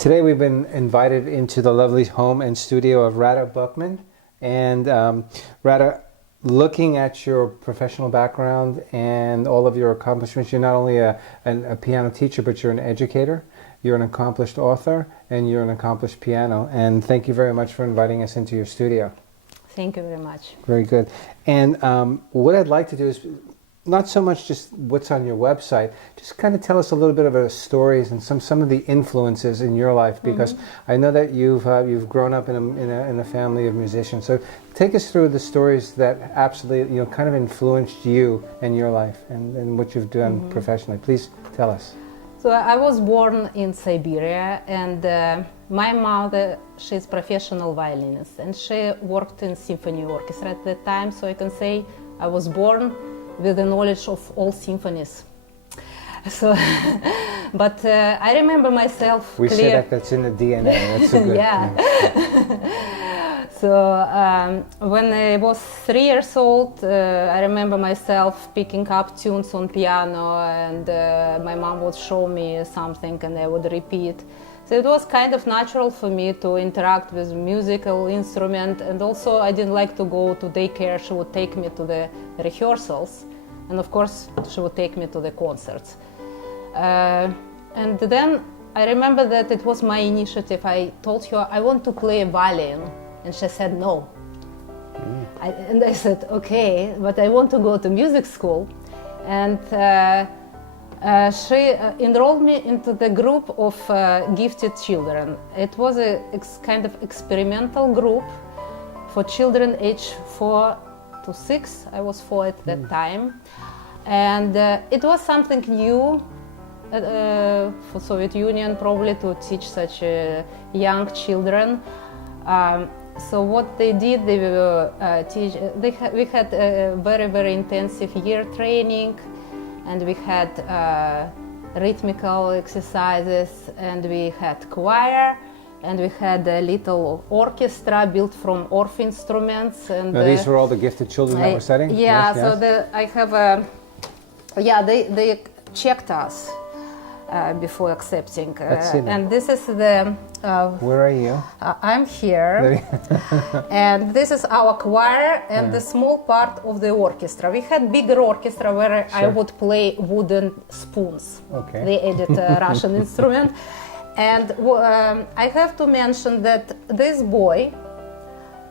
Today we've been invited into the lovely home and studio of Rada Bukhman. And Rada, looking at your professional background and all of your accomplishments, you're not only a piano teacher, but you're an educator, you're an accomplished author, and you're an accomplished piano. And thank you very much for inviting us into your studio. Thank you very much. Very good. And what I'd like to do is not so much just what's on your website, just kind of tell us a little bit about the stories and some of the influences in your life, because I know that you've grown up in a family of musicians. So take us through the stories that absolutely kind of influenced you and your life and what you've done professionally. Please tell us. So I was born in Siberia, and my mother, she's professional violinist, and she worked in symphony orchestra at that time. So I can say I was born with the knowledge of all symphonies. So, but I remember myself We clear. say that that's in the DNA. That's a good Yeah. So when I was 3 years old, I remember myself picking up tunes on piano, and my mom would show me something and I would repeat. So it was kind of natural for me to interact with musical instrument, and also I didn't like to go to daycare. She would take me to the rehearsals, and of course she would take me to the concerts. And then I remember that it was my initiative. I told her I want to play violin, and she said no. And I said okay, but I want to go to music school. And she enrolled me into the group of gifted children. It was a kind of experimental group for children aged 4 to 6. I was 4 at that time. And it was something new for Soviet Union, probably, to teach such young children. So what they did, they were we had a very, very intensive year training, and we had rhythmical exercises, and we had choir, and we had a little orchestra built from Orff instruments. And now, these were all the gifted children that were studying? Yeah, yes, so yes. I have a, they checked us before accepting. Let's see them. And this is the... Where are you? I'm here. And this is our choir and the small part of the orchestra. We had bigger orchestra where I would play wooden spoons. Okay. They edit a Russian instrument. And I have to mention that this boy,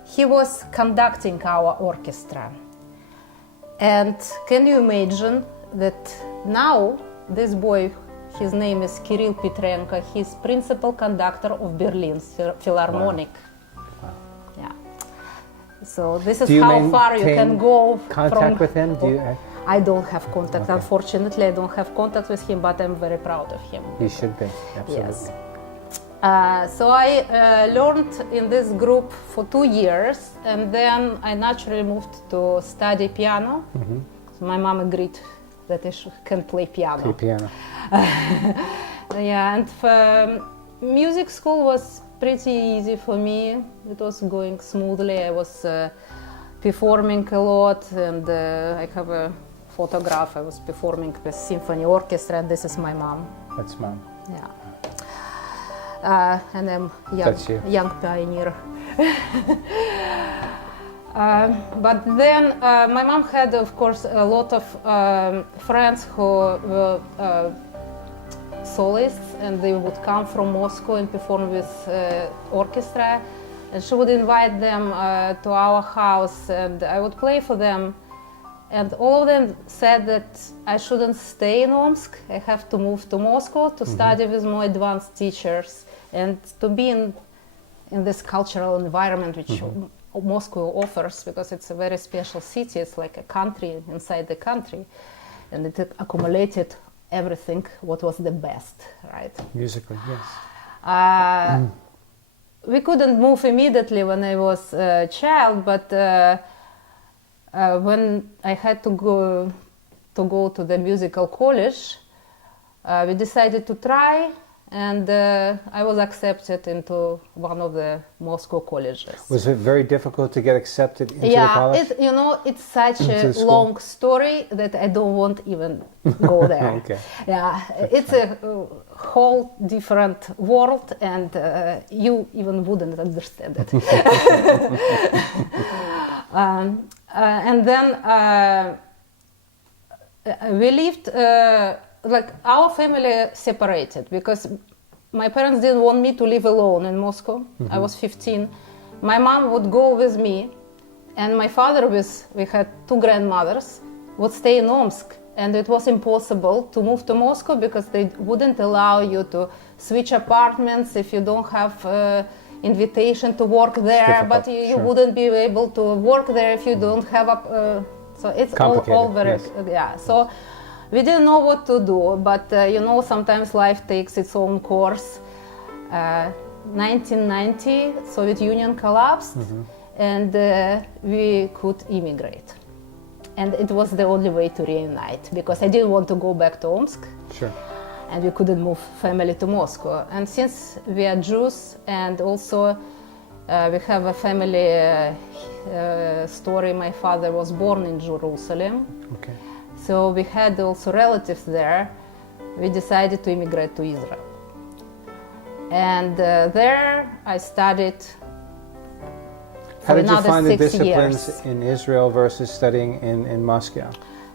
he was conducting our orchestra. And can you imagine that now this boy, his name is Kirill Petrenko, he's principal conductor of Berlin Philharmonic. Wow. Yeah. So this is how far you can go. Contact with him? I don't have contact, unfortunately. I don't have contact with him, but I'm very proud of him. You should be, absolutely. Yes. So I learned in this group for 2 years, and then I naturally moved to study piano. So my mom agreed that I can play piano. Play piano. Yeah, and music school was pretty easy for me. It was going smoothly. I was performing a lot, and I have a photograph. I was performing with symphony orchestra, and this is my mom. That's mom. Yeah. And I'm young pioneer. But then my mom had, of course, a lot of friends who were soloists, and they would come from Moscow and perform with orchestra, and she would invite them to our house, and I would play for them, and all of them said that I shouldn't stay in Omsk. I have to move to Moscow to study with more advanced teachers and to be in this cultural environment which Moscow offers, because it's a very special city. It's like a country inside the country, and it accumulated everything what was the best, right? Musically, yes. We couldn't move immediately when I was a child, but when I had to go to the musical college, we decided to try, and I was accepted into one of the Moscow colleges. Was it very difficult to get accepted into the college? It's such a long story that I don't want even go there. Okay. Yeah, That's it's fine. a whole different world, and you even wouldn't understand it. And then we lived, like our family separated because my parents didn't want me to live alone in Moscow. I was 15. My mom would go with me, and my father, we had two grandmothers, would stay in Omsk. And it was impossible to move to Moscow because they wouldn't allow you to switch apartments if you don't have invitation to work there. But you sure. wouldn't be able to work there if you don't have a... so it's all very... Yes. Yeah, so we didn't know what to do, but sometimes life takes its own course. 1990, Soviet Union collapsed, and we could immigrate. And it was the only way to reunite, because I didn't want to go back to Omsk. Sure. And we couldn't move family to Moscow. And since we are Jews, and also we have a family story, my father was born in Jerusalem. Okay. So we had also relatives there. We decided to immigrate to Israel. And there I studied How did you another find the 6 disciplines years. in Israel versus studying in Moscow?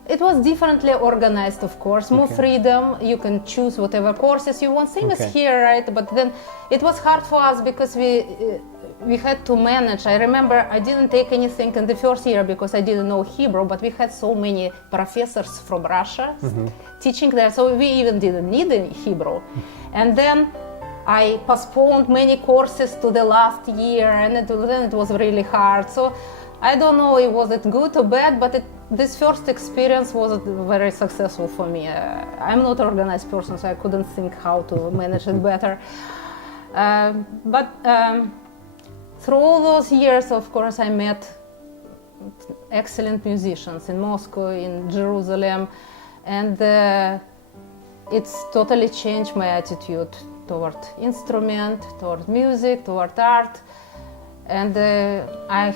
It was differently organized, of course, more freedom. You can choose whatever courses you want, same as here, right? But then it was hard for us because we had to manage. I remember I didn't take anything in the first year because I didn't know Hebrew, but we had so many professors from Russia teaching there, so we even didn't need any Hebrew. And then I postponed many courses to the last year, and then it was really hard. So I don't know, was it good or bad, but this first experience was very successful for me. I'm not an organized person, so I couldn't think how to manage it better. But through all those years, of course, I met excellent musicians in Moscow, in Jerusalem, and it's totally changed my attitude toward instrument, toward music, toward art, and I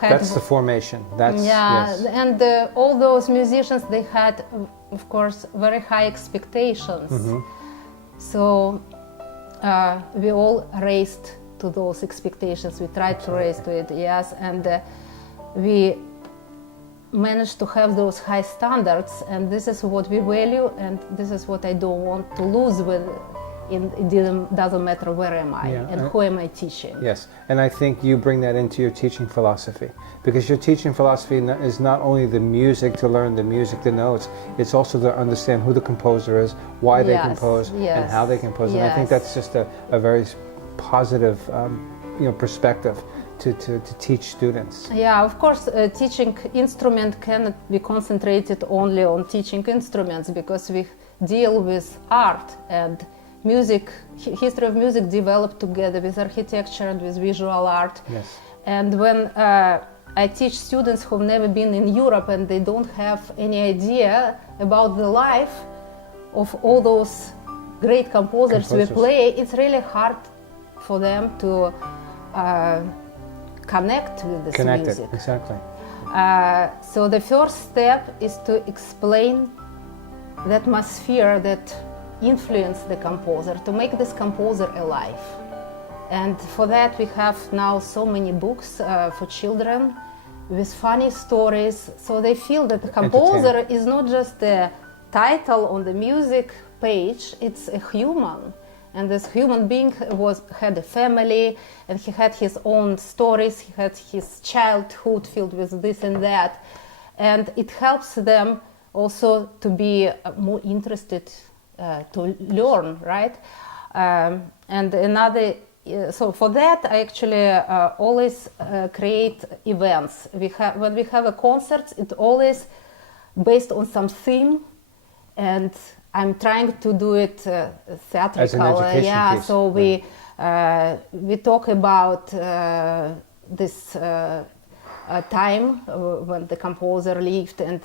had... That's the formation. That's, yeah, yes. and all those musicians, they had, of course, very high expectations. So we all raised to those expectations. We tried to raise to it, yes, and we managed to have those high standards, and this is what we value, and this is what I don't want to lose with. It doesn't matter where am I and who am I teaching. Yes, and I think you bring that into your teaching philosophy, because your teaching philosophy is not only the music, to learn the music, the notes, it's also to understand who the composer is, why they compose, and how they compose. And I think that's just a very positive perspective to teach students. Yeah, of course, teaching instrument cannot be concentrated only on teaching instruments, because we deal with art, and music, history of music developed together with architecture and with visual art. Yes. And when I teach students who've never been in Europe and they don't have any idea about the life of all those great composers we play, it's really hard for them to connect with this music. Exactly. So the first step is to explain the atmosphere that influenced the composer, to make this composer alive. And for that we have now so many books for children with funny stories, so they feel that the composer is not just a title on the music page, it's a human. And this human being had a family, and he had his own stories, he had his childhood filled with this and that. And it helps them also to be more interested to learn, right? And another, so for that I actually always create events. When we have a concert, it's always based on some theme, and I'm trying to do it theatrical. As an education piece. So we talk about this time when the composer lived, and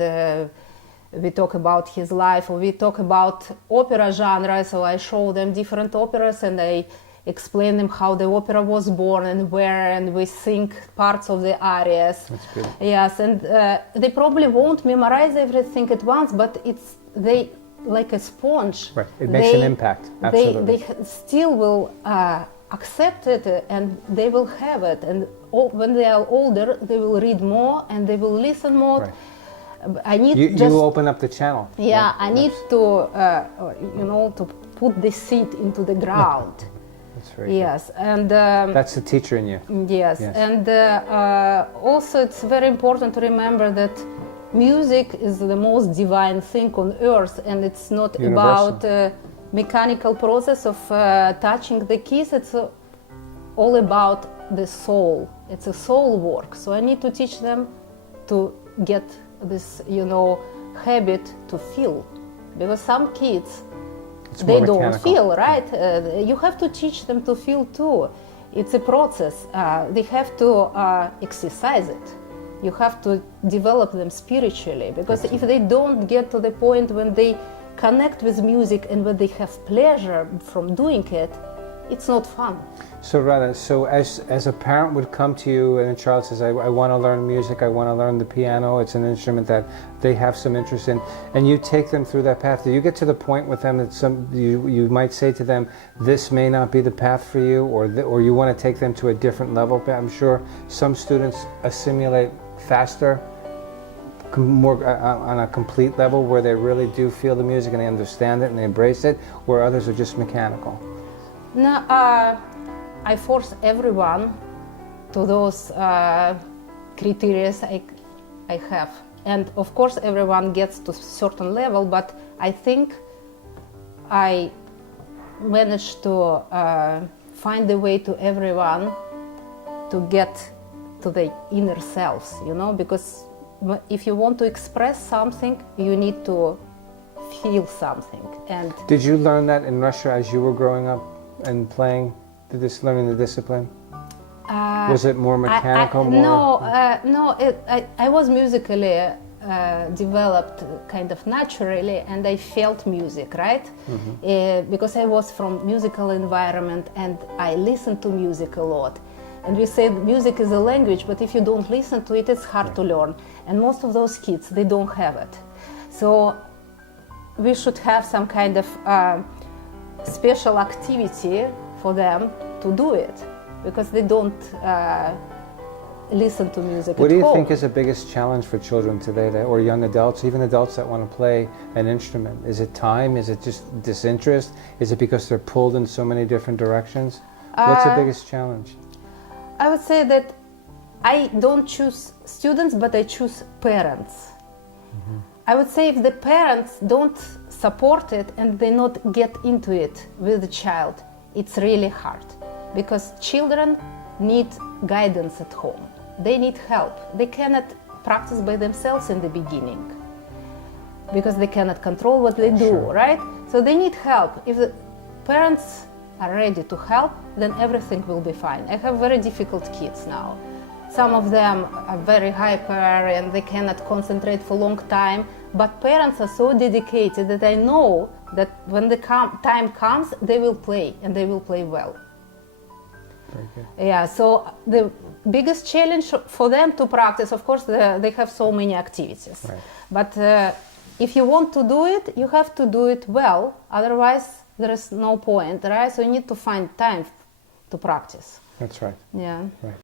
we talk about his life, or we talk about opera genre. So I show them different operas and I explain them how the opera was born and where, and we sing parts of the arias. That's good. Yes, and they probably won't memorize everything at once, but they like a sponge. Right. It makes an impact. Absolutely. They still will accept it and they will have it. And when they are older, they will read more and they will listen more. Right. I need you open up the channel. Yeah, I need to, to put the seed into the ground. That's very yes, good. and that's the teacher in you. Yes, and also it's very important to remember that music is the most divine thing on earth, and it's not Universal. about mechanical process of touching the keys. It's all about the soul. It's a soul work. So I need to teach them to get this, habit to feel, because some kids they don't feel, right? You have to teach them to feel too. It's a process. They have to exercise it. You have to develop them spiritually, because if they don't get to the point when they connect with music and when they have pleasure from doing it, it's not fun. So Rada, as a parent would come to you and a child says, I want to learn music, I want to learn the piano, it's an instrument that they have some interest in, and you take them through that path, do you get to the point with them that you might say to them, this may not be the path for you, or you want to take them to a different level? I'm sure some students assimilate faster, more on a complete level, where they really do feel the music and they understand it and they embrace it, where others are just mechanical. No, I force everyone to those criteria I have. And of course everyone gets to a certain level, but I think I managed to find a way to everyone to get to the inner selves, because if you want to express something, you need to feel something. And did you learn that in Russia as you were growing up and playing, learning the discipline? Was it more mechanical? I was musically developed kind of naturally, and I felt music, right? Mm-hmm. Because I was from musical environment and I listened to music a lot. And we say music is a language, but if you don't listen to it, it's hard to learn. And most of those kids, they don't have it. So we should have some kind of special activity for them to do it, because they don't listen to music at home. What do you think is the biggest challenge for children today, or young adults, even adults that want to play an instrument? Is it time? Is it just disinterest? Is it because they're pulled in so many different directions? What's the biggest challenge? I would say that I don't choose students, but I choose parents. Mm-hmm. I would say if the parents don't support it and they not get into it with the child, it's really hard, because children need guidance at home. They need help. They cannot practice by themselves in the beginning because they cannot control what they do, right? So they need help. If the parents are ready to help, then everything will be fine. I have very difficult kids now. Some of them are very hyper and they cannot concentrate for a long time, but parents are so dedicated that I know that when the time comes, they will play, and they will play well. Very good. Yeah, so the biggest challenge for them to practice, of course, they have so many activities. Right. But if you want to do it, you have to do it well, otherwise there is no point, right? So you need to find time to practice. That's right. Yeah. Right.